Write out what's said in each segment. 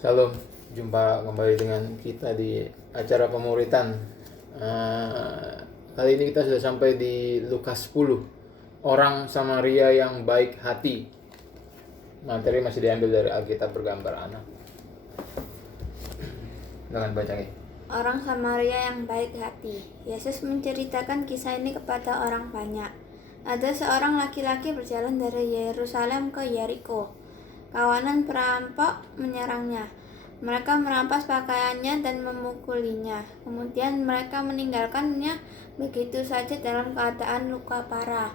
Salam. Jumpa kembali dengan kita di acara pemuritan. Kali ini kita sudah sampai di Lukas 10. Orang Samaria yang baik hati. Materi masih diambil dari Alkitab bergambar anak. Dengan baca ya. Orang Samaria yang baik hati. Yesus menceritakan kisah ini kepada orang banyak. Ada seorang laki-laki berjalan dari Yerusalem ke Yeriko. Kawanan perampok menyerangnya. Mereka merampas pakaiannya dan memukulinya. Kemudian mereka meninggalkannya begitu saja dalam keadaan luka parah.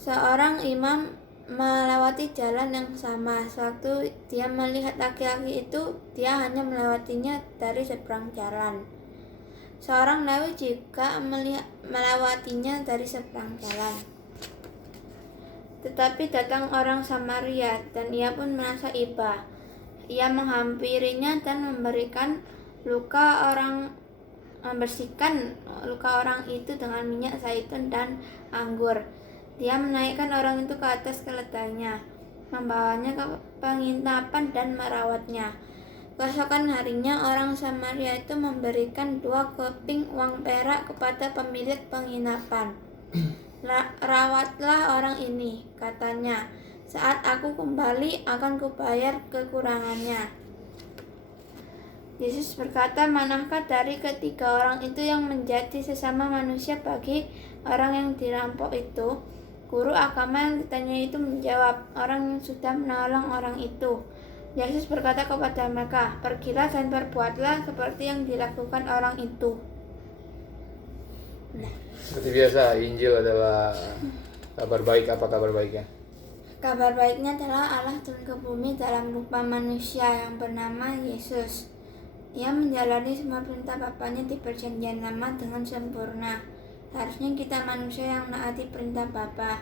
Seorang imam melewati jalan yang sama. Sewaktu dia melihat laki-laki itu, dia hanya melewatinya dari seberang jalan. Seorang Lewi juga melewatinya dari seberang jalan. Tetapi datang orang Samaria dan ia pun merasa iba. Ia menghampirinya dan membersihkan luka orang itu dengan minyak zaitun dan anggur. Dia menaikkan orang itu ke atas keledainya, membawanya ke penginapan dan merawatnya. Keesokan harinya orang Samaria itu memberikan 2 keping uang perak kepada pemilik penginapan. Rawatlah orang ini, katanya. Saat aku kembali akan kubayar kekurangannya. Yesus berkata, manakah dari ketiga orang itu yang menjadi sesama manusia bagi orang yang dirampok itu? Guru agama yang ditanya itu menjawab, orang yang sudah menolong orang itu. Yesus berkata kepada mereka, pergilah dan perbuatlah seperti yang dilakukan orang itu. Seperti biasa, Injil adalah kabar baik. Apa kabar baiknya? Kabar baiknya adalah Allah turun ke bumi dalam rupa manusia yang bernama Yesus. Ia menjalani semua perintah Bapanya di perjanjian lama dengan sempurna. Harusnya kita manusia yang menaati perintah Bapa.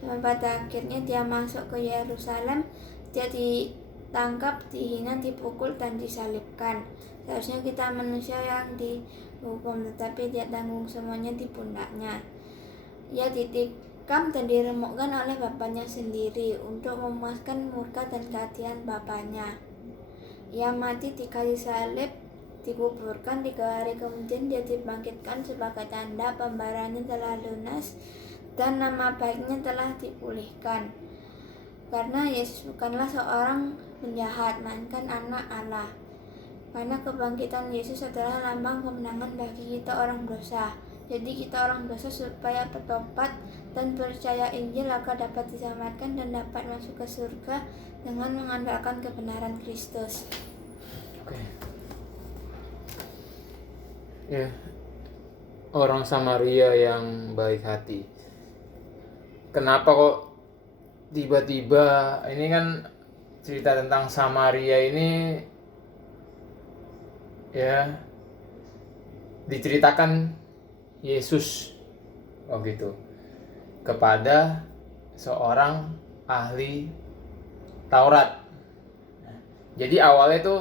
Dan pada akhirnya dia masuk ke Yerusalem. Dia ditangkap, dihina, dipukul, dan disalibkan. Seharusnya kita manusia yang dihukum, tetapi dia tanggung semuanya di pundaknya. Ia ditikam dan diremukkan oleh Bapanya sendiri untuk memuaskan murka dan keadilan Bapanya. Ia mati di kayu salib, dikuburkan, 3 hari kemudian dia dibangkitkan sebagai tanda pembayarannya telah lunas dan nama baiknya telah dipulihkan. Karena Yesus bukanlah seorang penjahat, melainkan anak Allah. Karena kebangkitan Yesus adalah lambang kemenangan bagi kita orang dosa. Jadi kita orang dosa supaya bertobat dan percaya Injil agar dapat diselamatkan dan dapat masuk ke surga dengan mengandalkan kebenaran Kristus. Oke. Ya. Orang Samaria yang baik hati. Kenapa kok tiba-tiba ini kan cerita tentang Samaria ini ya diceritakan Yesus gitu kepada seorang ahli Taurat. Jadi awalnya tuh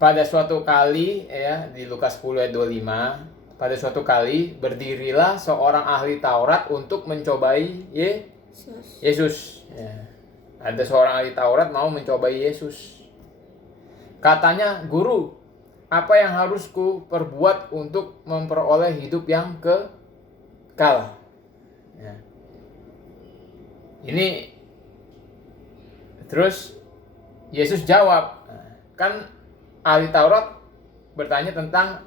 pada suatu kali ya di Lukas 10 ayat 25, pada suatu kali berdirilah seorang ahli Taurat untuk mencobai Yesus. Ya. Ada seorang ahli Taurat mau mencobai Yesus. Katanya, guru, apa yang harus ku perbuat untuk memperoleh hidup yang kekal? Ya. Ini terus Yesus jawab, kan ahli Taurat bertanya tentang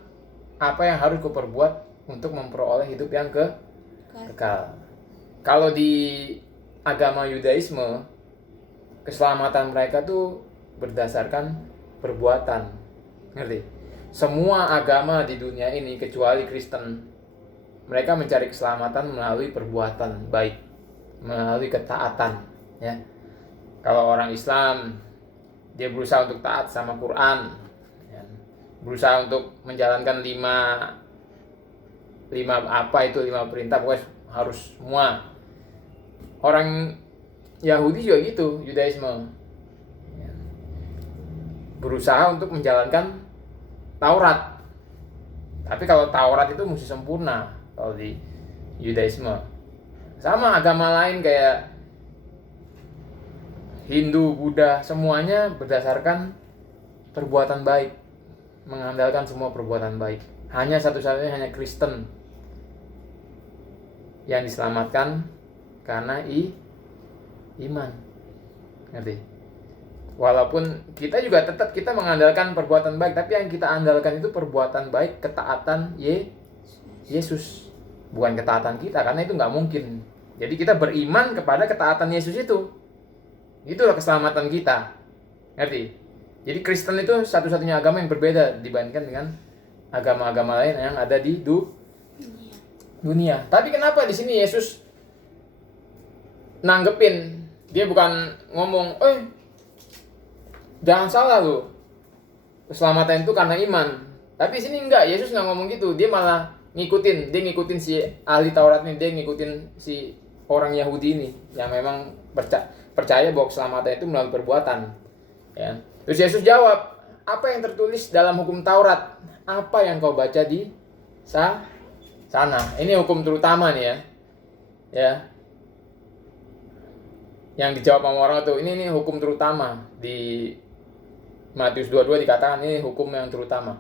apa yang harus ku perbuat untuk memperoleh hidup yang kekal. Kalau di agama Yudaisme, keselamatan mereka tuh berdasarkan perbuatan. Ngerti? Semua agama di dunia ini kecuali Kristen, mereka mencari keselamatan melalui perbuatan baik, melalui ketaatan, ya. Kalau orang Islam, dia berusaha untuk taat sama Quran, ya. Berusaha untuk menjalankan 5 perintah, pokoknya harus semua. Orang Yahudi juga gitu, Yudaisme, ya. Berusaha untuk menjalankan Taurat. Tapi kalau Taurat itu mesti sempurna kalau di Yudaisme. Sama agama lain kayak Hindu, Buddha, semuanya berdasarkan perbuatan baik, mengandalkan semua perbuatan baik. Hanya satu-satunya hanya Kristen yang diselamatkan karena iman. Ngerti? Walaupun kita juga tetap kita mengandalkan perbuatan baik, tapi yang kita andalkan itu perbuatan baik, ketaatan Yesus, bukan ketaatan kita, karena itu nggak mungkin. Jadi kita beriman kepada ketaatan Yesus itu. Itulah keselamatan kita. Ngerti? Jadi Kristen itu satu-satunya agama yang berbeda dibandingkan dengan agama-agama lain yang ada di dunia. Tapi kenapa di sini Yesus nanggepin? Dia bukan ngomong, jangan salah loh, keselamatan itu karena iman. Tapi di sini enggak, Yesus nggak ngomong gitu. Dia malah ngikutin si ahli Taurat ini, dia ngikutin si orang Yahudi ini yang memang percaya bahwa keselamatan itu melalui perbuatan. Ya. Terus Yesus jawab, apa yang tertulis dalam hukum Taurat? Apa yang kau baca di sana? Ini hukum terutama nih ya. Ya. Yang dijawab sama orang itu, ini hukum terutama. Di Matius 22 dikatakan ini hukum yang terutama.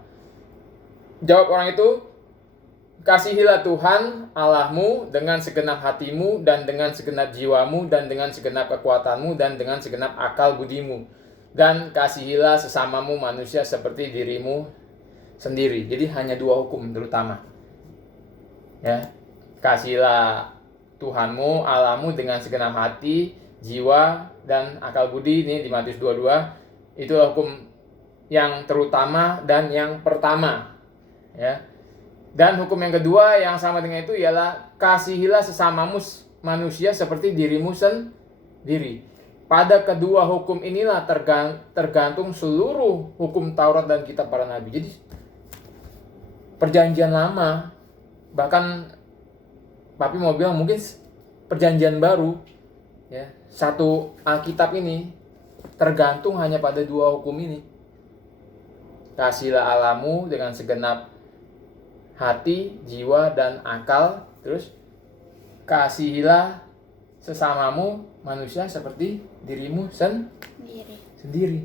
Jawab orang itu, kasihilah Tuhan Allahmu dengan segenap hatimu dan dengan segenap jiwamu dan dengan segenap kekuatanmu dan dengan segenap akal budimu. Dan kasihilah sesamamu manusia seperti dirimu sendiri. Jadi hanya 2 hukum terutama. Ya. Kasihilah Tuhanmu Allahmu dengan segenap hati, jiwa dan akal budi. Ini di Matius 22. Itulah hukum yang terutama dan yang pertama. Ya. Dan hukum yang kedua yang sama dengan itu ialah kasihilah sesamamu manusia seperti dirimu sendiri. Pada kedua hukum inilah tergantung seluruh hukum Taurat dan kitab para nabi. Jadi perjanjian lama, bahkan Papi mau bilang mungkin perjanjian baru, ya, satu Alkitab ini tergantung hanya pada 2 hukum ini. Kasihilah Allahmu dengan segenap hati, jiwa, dan akal. Terus kasihilah sesamamu manusia seperti dirimu sendiri.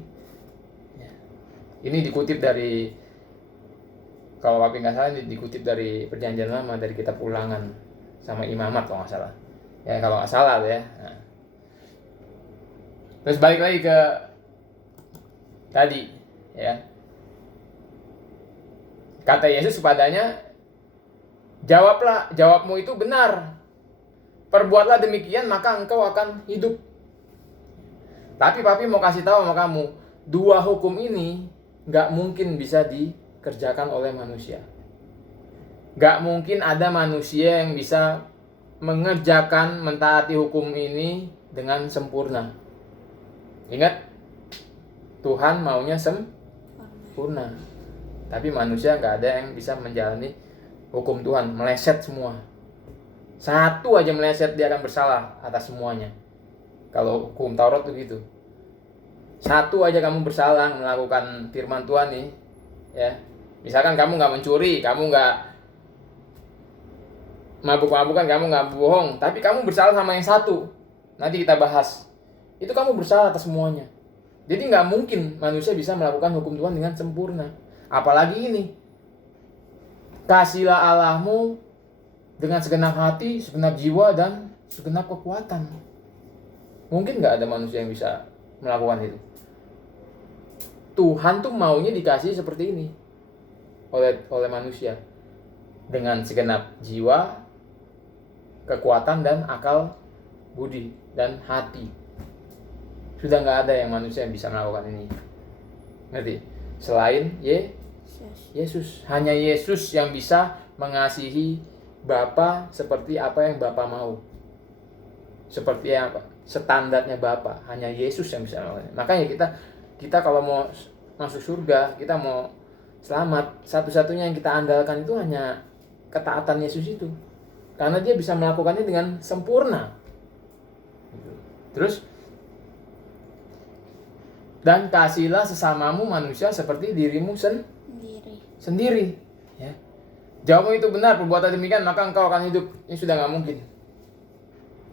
Ya. Ini dikutip dari, kalau Papi nggak salah, dikutip dari perjanjian lama, dari kitab Ulangan sama Imamat kalau nggak salah. Ya kalau nggak salah ya. Nah. Terus balik lagi ke tadi, ya. Kata Yesus kepadanya, jawabmu itu benar. Perbuatlah demikian maka engkau akan hidup. Tapi Papi mau kasih tahu sama kamu, 2 hukum ini nggak mungkin bisa dikerjakan oleh manusia. Nggak mungkin ada manusia yang bisa mengerjakan, mentaati hukum ini dengan sempurna. Ingat, Tuhan maunya sempurna. Tapi manusia nggak ada yang bisa menjalani hukum Tuhan, meleset semua. Satu aja meleset dia akan bersalah atas semuanya. Kalau hukum Taurat itu gitu. Satu aja kamu bersalah melakukan firman Tuhan nih, ya. Misalkan kamu nggak mencuri, kamu nggak mabuk-mabukan, kamu nggak bohong, tapi kamu bersalah sama yang satu. Nanti kita bahas. Itu kamu bersalah atas semuanya. Jadi nggak mungkin manusia bisa melakukan hukum Tuhan dengan sempurna. Apalagi ini, kasihilah Allahmu dengan segenap hati, segenap jiwa, dan segenap kekuatan. Mungkin nggak ada manusia yang bisa melakukan itu. Tuhan tuh maunya dikasih seperti ini oleh manusia, dengan segenap jiwa, kekuatan, dan akal budi dan hati. Sudah nggak ada yang manusia yang bisa melakukan ini. Ngerti? Selain Yesus. Hanya Yesus yang bisa mengasihi Bapa seperti apa yang Bapa mau. Seperti apa? Standarnya Bapa. Hanya Yesus yang bisa melakukan. Makanya kita kalau mau masuk surga, kita mau selamat, satu-satunya yang kita andalkan itu hanya ketaatan Yesus itu. Karena dia bisa melakukannya dengan sempurna. Terus, dan kasihilah sesamamu manusia seperti dirimu sendiri. Ya. Jawabmu itu benar, perbuatan demikian maka engkau akan hidup. Ini sudah nggak mungkin.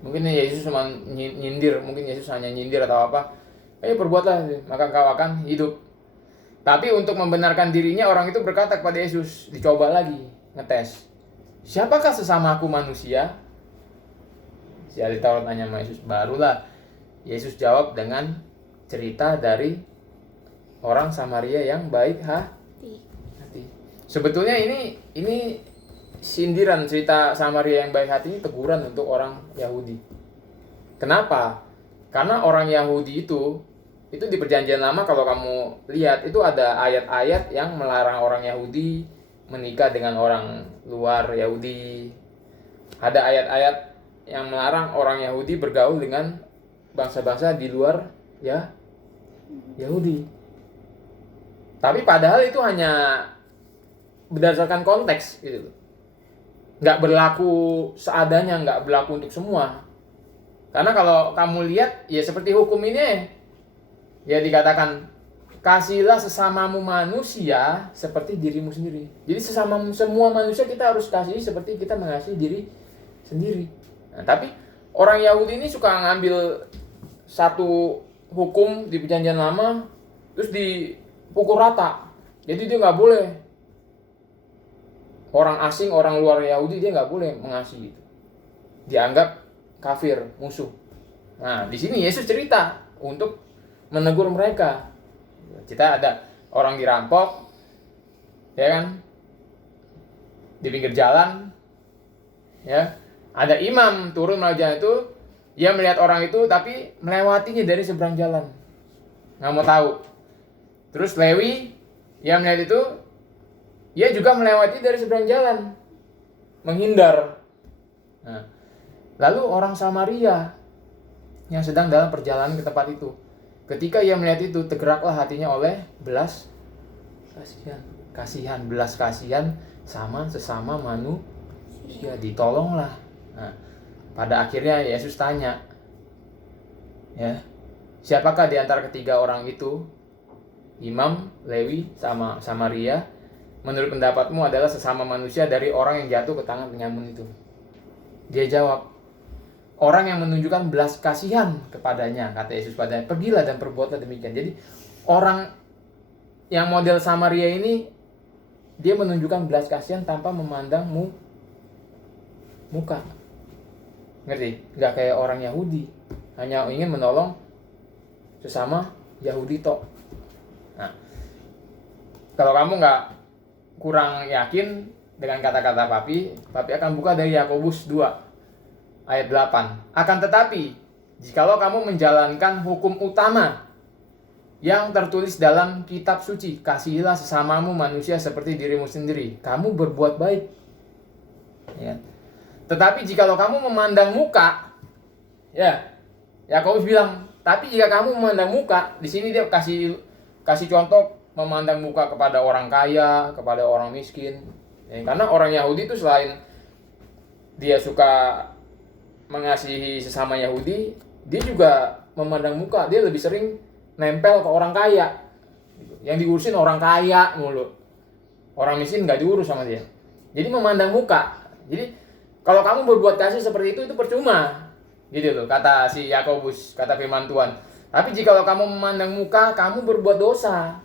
Mungkin Yesus cuma nyindir, mungkin Yesus hanya nyindir atau apa. Perbuatlah, maka kau akan hidup. Tapi untuk membenarkan dirinya, orang itu berkata kepada Yesus, dicoba lagi, ngetes. Siapakah sesamaku manusia? Si ahli Taurat nanya sama Yesus. Barulah Yesus jawab dengan cerita dari orang Samaria yang baik hati. Sebetulnya ini sindiran, cerita Samaria yang baik hati ini teguran untuk orang Yahudi. Kenapa? Karena orang Yahudi itu di perjanjian lama, kalau kamu lihat itu ada ayat-ayat yang melarang orang Yahudi menikah dengan orang luar Yahudi. Ada ayat-ayat yang melarang orang Yahudi bergaul dengan bangsa-bangsa di luar Yahudi. Tapi padahal itu hanya berdasarkan konteks gitu. Nggak berlaku seadanya, nggak berlaku untuk semua. Karena kalau kamu lihat ya seperti hukum ini ya dikatakan, kasihilah sesamamu manusia seperti dirimu sendiri. Jadi semua manusia kita harus kasihi seperti kita mengasihi diri sendiri. Nah, tapi orang Yahudi ini suka ngambil satu hukum di perjanjian lama terus dipukul rata. Jadi dia nggak boleh, orang asing, orang luar Yahudi dia nggak boleh mengasihi itu. Dianggap kafir, musuh. Nah, di sini Yesus cerita untuk menegur mereka. Kita ada orang dirampok, ya kan, di pinggir jalan, ya. Ada imam turun melalui jalan itu, dia melihat orang itu tapi melewatinya dari seberang jalan, nggak mau tahu. Terus Lewi, dia melihat itu, dia juga melewati dari seberang jalan, menghindar. Nah, lalu orang Samaria yang sedang dalam perjalanan ke tempat itu, ketika ia melihat itu, tergeraklah hatinya oleh belas kasihan sama sesama manusia, ditolonglah. Nah, pada akhirnya Yesus tanya, ya, siapakah di antara ketiga orang itu, imam, Lewi, sama Samaria, menurut pendapatmu adalah sesama manusia dari orang yang jatuh ke tangan penyamun itu? Dia jawab, orang yang menunjukkan belas kasihan kepadanya, kata Yesus padanya, pergilah dan perbuatlah demikian. Jadi orang yang model Samaria ini, dia menunjukkan belas kasihan tanpa memandang muka. Ngerti? Gak kayak orang Yahudi, hanya ingin menolong sesama Yahudi tok. Nah, kalau kamu gak kurang yakin dengan kata-kata papi akan buka dari Yakobus 2 ayat 8. Akan tetapi, jikalau kamu menjalankan hukum utama yang tertulis dalam kitab suci, kasihilah sesamamu manusia seperti dirimu sendiri, kamu berbuat baik. Ya. Tetapi jikalau kamu memandang muka, ya, Yakobus bilang, tapi jika kamu memandang muka, di sini dia kasih contoh memandang muka kepada orang kaya, kepada orang miskin. Ya, karena orang Yahudi itu selain dia suka mengasihi sesama Yahudi, dia juga memandang muka. Dia lebih sering nempel ke orang kaya. Yang diurusin orang kaya mulu. Orang miskin nggak diurus sama dia. Jadi memandang muka. Jadi kalau kamu berbuat kasih seperti itu percuma. Gitu loh, kata si Yakobus, kata firman Tuhan. Tapi jika kamu memandang muka, kamu berbuat dosa.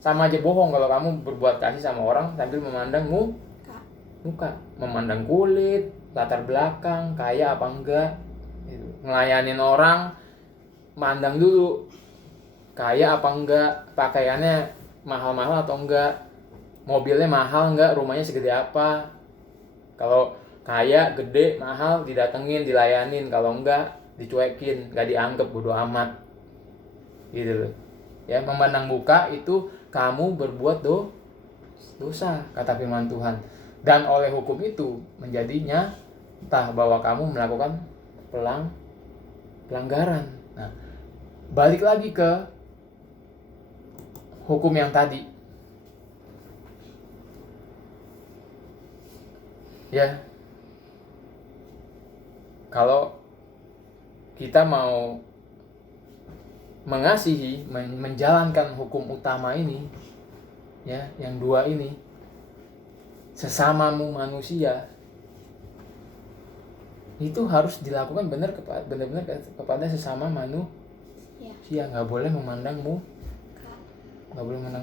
Sama aja bohong kalau kamu berbuat kasih sama orang sambil memandang muka. Memandang kulit, latar belakang, kaya apa enggak, gitu. Ngelayanin orang, mandang dulu kaya apa enggak, pakaiannya mahal-mahal atau enggak, mobilnya mahal enggak, rumahnya segede apa. Kalau kaya, gede, mahal, didatengin, dilayanin. Kalau enggak, dicuekin, enggak dianggap, bodo amat. Gitu loh. Ya, memandang muka itu kamu berbuat dosa, kata firman Tuhan. Dan oleh hukum itu menjadi nyata bahwa kamu melakukan pelanggaran. Nah, balik lagi ke hukum yang tadi. Ya, kalau kita mau mengasihi, menjalankan hukum utama ini, ya, yang dua ini, sesamamu manusia, itu harus dilakukan benar-benar kepada sesama manusia. Nggak boleh memandang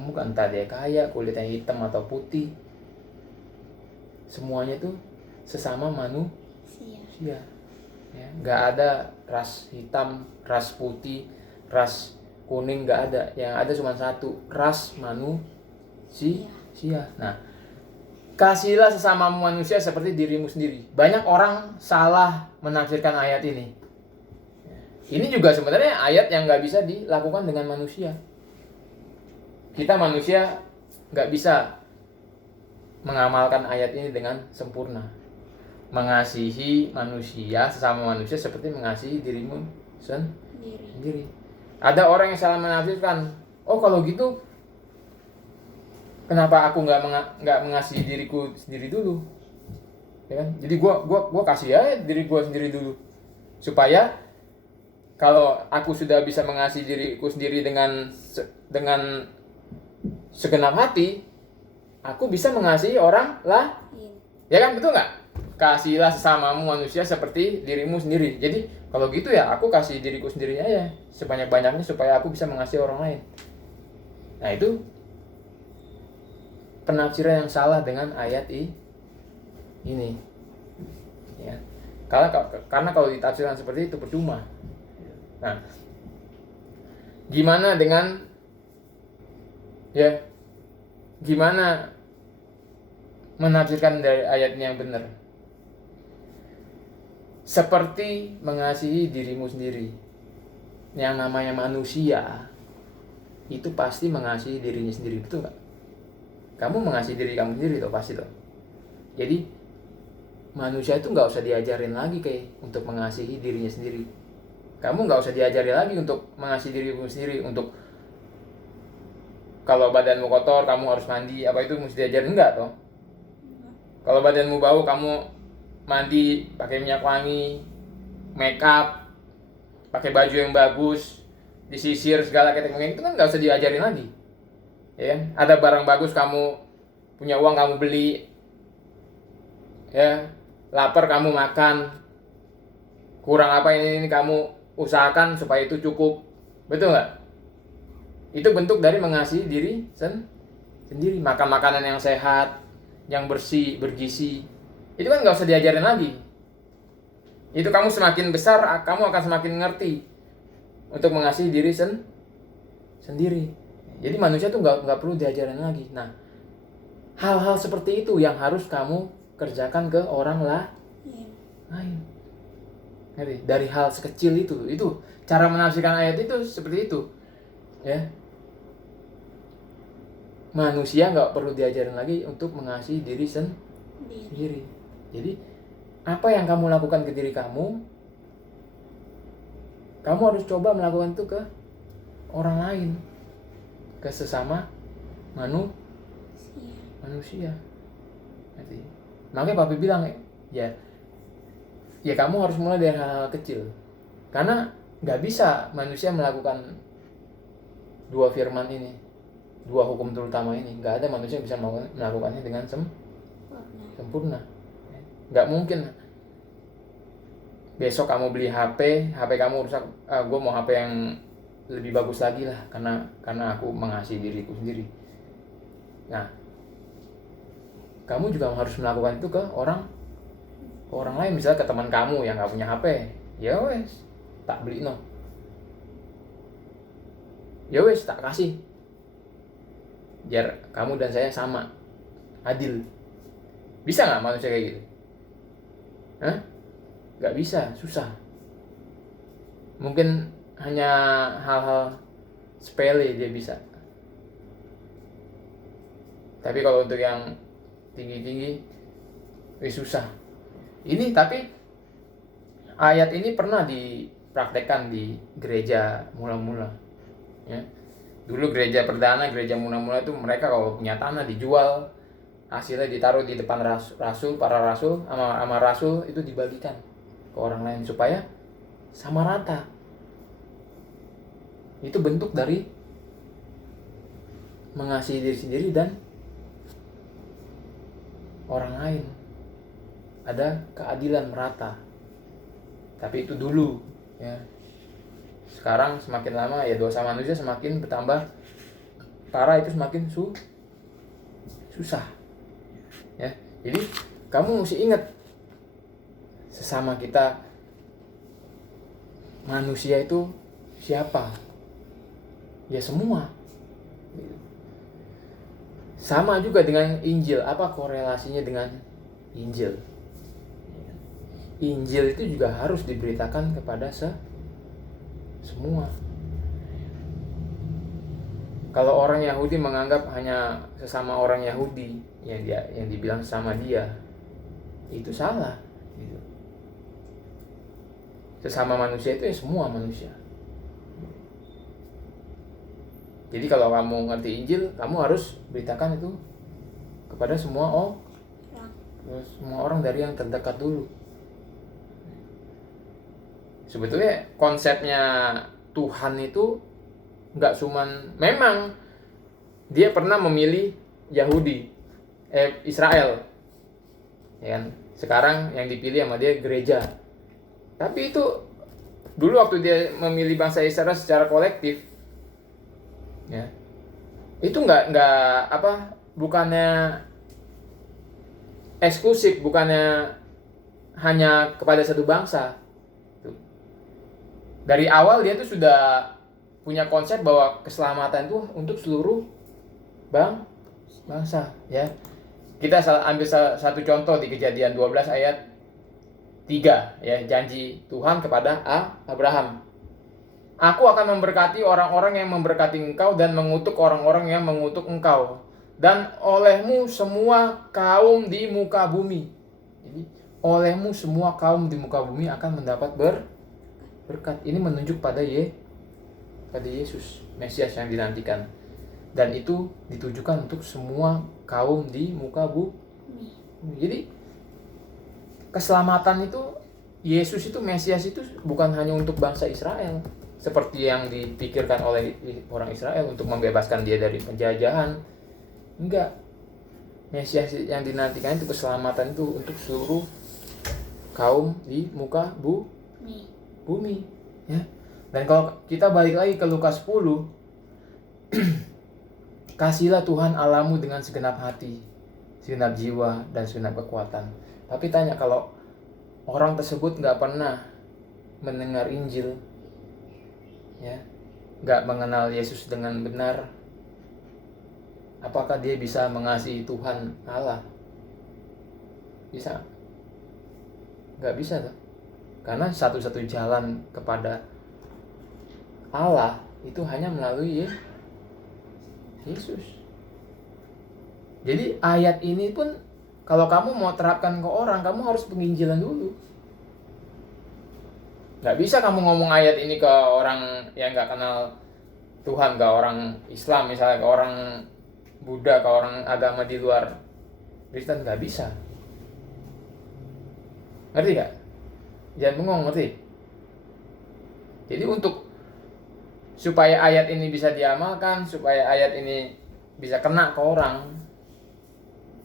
muka, entah dia kaya, kulitnya hitam atau putih, semuanya tuh sesama manusia. Ya, nggak ada ras hitam, ras putih, ras kuning, nggak ada. Yang ada cuma satu, ras manusia. Nah, kasihilah sesama manusia seperti dirimu sendiri. Banyak orang salah menafsirkan ayat ini. Ini juga sebenarnya ayat yang nggak bisa dilakukan dengan manusia. Kita manusia nggak bisa mengamalkan ayat ini dengan sempurna. Mengasihi manusia, sesama manusia seperti mengasihi dirimu sendiri. Ada orang yang salah menafsirkan, oh kalau gitu kenapa aku nggak mengasihi diriku sendiri dulu, ya kan? Jadi gua kasih aja diri gua sendiri dulu, supaya kalau aku sudah bisa mengasihi diriku sendiri dengan segenap hati, aku bisa mengasihi orang lain, ya kan? Betul nggak? Kasihilah sesamamu manusia seperti dirimu sendiri. Jadi kalau gitu ya aku kasih diriku sendiri aja sebanyak-banyaknya supaya aku bisa mengasihi orang lain. Nah itu penafsiran yang salah dengan ayat ini, ya. Karena kalau ditafsirkan seperti itu percuma. Nah, gimana menafsirkan dari ayat ini yang benar? Seperti mengasihi dirimu sendiri. Yang namanya manusia itu pasti mengasihi dirinya sendiri, betul nggak? Kamu mengasihi diri kamu sendiri toh, pasti toh. Jadi manusia itu nggak usah diajarin lagi untuk mengasihi dirinya sendiri. Kamu nggak usah diajari lagi untuk mengasihi dirimu sendiri. Untuk kalau badanmu kotor kamu harus mandi, apa itu mesti diajarin? Enggak toh. Kalau badanmu bau kamu mandi pakai minyak wangi, make up, pakai baju yang bagus, disisir segala ketek-ketek, itu kan nggak usah diajarin lagi, ya kan? Ada barang bagus kamu punya uang kamu beli, ya, lapar kamu makan, kurang apa ini kamu usahakan supaya itu cukup, betul nggak? Itu bentuk dari mengasihi diri sendiri. Makan makanan yang sehat, yang bersih, bergizi, itu kan nggak usah diajarin lagi. Itu kamu semakin besar, kamu akan semakin ngerti untuk mengasihi diri sendiri. Jadi manusia tuh nggak perlu diajarin lagi. Nah, hal-hal seperti itu yang harus kamu kerjakan ke orang lain. Dari hal sekecil itu cara menafsirkan ayat itu seperti itu, ya. Manusia nggak perlu diajarin lagi untuk mengasihi diri sendiri. Jadi apa yang kamu lakukan ke diri kamu harus coba melakukan itu ke orang lain, ke sesama manusia. Makanya Papi bilang ya kamu harus mulai dari hal-hal kecil, karena nggak bisa manusia melakukan dua firman ini, dua hukum terutama ini. Nggak ada manusia yang bisa melakukannya dengan sempurna. Nggak mungkin besok kamu beli HP kamu rusak, gue mau HP yang lebih bagus lagi lah, karena aku mengasihi diriku sendiri. Nah, kamu juga harus melakukan itu ke orang lain. Misalnya ke teman kamu yang nggak punya HP, ya wes tak beli no, ya wes tak kasih, biar kamu dan saya sama, adil. Bisa nggak manusia kayak gitu? Nggak bisa, susah. Mungkin hanya hal-hal sepele dia bisa, tapi kalau untuk yang tinggi-tinggi susah. Ini tapi ayat ini pernah dipraktekkan di gereja mula-mula, ya. Dulu gereja perdana, gereja mula-mula itu mereka kalau punya tanah dijual, hasilnya ditaruh di depan para rasul, sama rasul itu dibagikan ke orang lain supaya sama rata. Itu bentuk dari mengasihi diri sendiri dan orang lain. Ada keadilan merata. Tapi itu dulu, ya. Sekarang semakin lama ya dosa manusia semakin bertambah parah, itu semakin susah. Ya. Jadi kamu mesti ingat, sesama kita manusia itu siapa? Ya semua. Sama juga dengan Injil. Apa korelasinya dengan Injil? Injil itu juga harus diberitakan kepada semua. Kalau orang Yahudi menganggap hanya sesama orang Yahudi yang dibilang sama dia, itu salah. Sesama manusia itu ya semua manusia. Jadi kalau kamu ngerti Injil, kamu harus beritakan itu kepada semua orang dari yang terdekat dulu. Sebetulnya konsepnya Tuhan itu nggak cuman, memang dia pernah memilih Yahudi, Israel, ya kan? Sekarang yang dipilih sama dia gereja. Tapi itu dulu waktu dia memilih bangsa Israel secara kolektif, ya, itu bukannya eksklusif, bukannya hanya kepada satu bangsa. Dari awal dia tuh sudah punya konsep bahwa keselamatan itu untuk seluruh bangsa, ya. Kita ambil satu contoh di Kejadian 12 ayat 3, ya, janji Tuhan kepada Abraham. Aku akan memberkati orang-orang yang memberkati engkau dan mengutuk orang-orang yang mengutuk engkau, dan olehmu semua kaum di muka bumi. Jadi olehmu semua kaum di muka bumi akan mendapat berkat. Ini menunjuk pada Yesus, Mesias yang dinantikan. Dan itu ditujukan untuk semua kaum di muka bumi. Jadi keselamatan itu, Yesus itu, Mesias itu bukan hanya untuk bangsa Israel seperti yang dipikirkan oleh orang Israel untuk membebaskan dia dari penjajahan. Enggak. Mesias yang dinantikan itu, keselamatan itu untuk seluruh kaum di muka bumi, ya. Dan kalau kita balik lagi ke Lukas 10, kasihlah Tuhan Allahmu dengan segenap hati, segenap jiwa, dan segenap kekuatan. Tapi tanya, kalau orang tersebut nggak pernah mendengar Injil, ya, nggak mengenal Yesus dengan benar, apakah dia bisa mengasihi Tuhan Allah? Bisa? Nggak bisa tuh. Karena satu-satu jalan kepada Allah itu hanya melalui Yesus. Jadi ayat ini pun kalau kamu mau terapkan ke orang, kamu harus penginjilan dulu. Nggak bisa kamu ngomong ayat ini ke orang yang nggak kenal Tuhan, ke orang Islam misalnya, ke orang Buddha, ke orang agama di luar Kristen, nggak bisa. Ngerti nggak? Jangan bengong, ngerti? Jadi supaya ayat ini bisa diamalkan, supaya ayat ini bisa kena ke orang,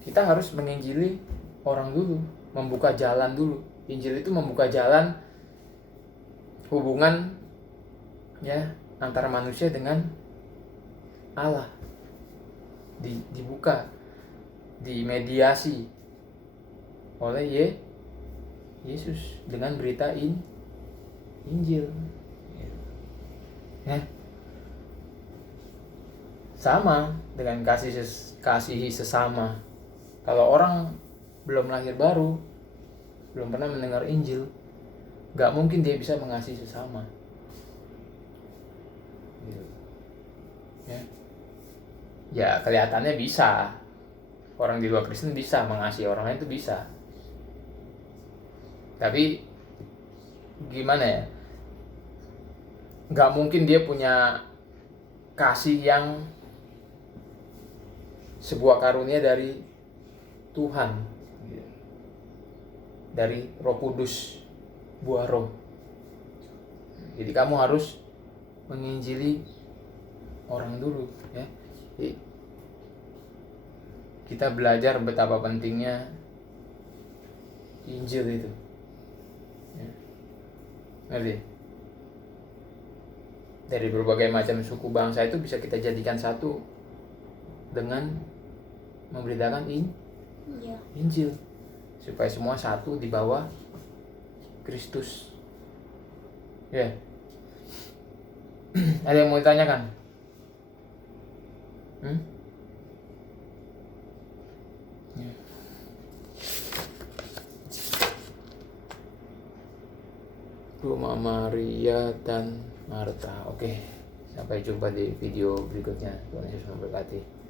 kita harus menginjili orang dulu, membuka jalan dulu. Injil itu membuka jalan hubungan, ya, antara manusia dengan Allah. Dibuka, dimediasi oleh Yesus dengan berita Injil. Ya. Sama dengan kasihi sesama. Kalau orang belum lahir baru, belum pernah mendengar Injil, gak mungkin dia bisa mengasihi sesama. Ya kelihatannya bisa. Orang di luar Kristen bisa mengasihi orang lain, itu bisa. Tapi gimana ya? Gak mungkin dia punya kasih yang sebuah karunia dari Tuhan, dari Roh Kudus, buah roh. Jadi kamu harus menginjili orang dulu, ya. Jadi, kita belajar betapa pentingnya Injil itu, ya. Ngerti? Dari berbagai macam suku bangsa itu bisa kita jadikan satu dengan memberitakan Iya. Injil, supaya semua satu di bawah Kristus. Ya. Ada yang mau ditanyakan? Ya. Rumah Maria dan Marta. Oke. Sampai jumpa di video berikutnya. Tuhan Yesus memberkati.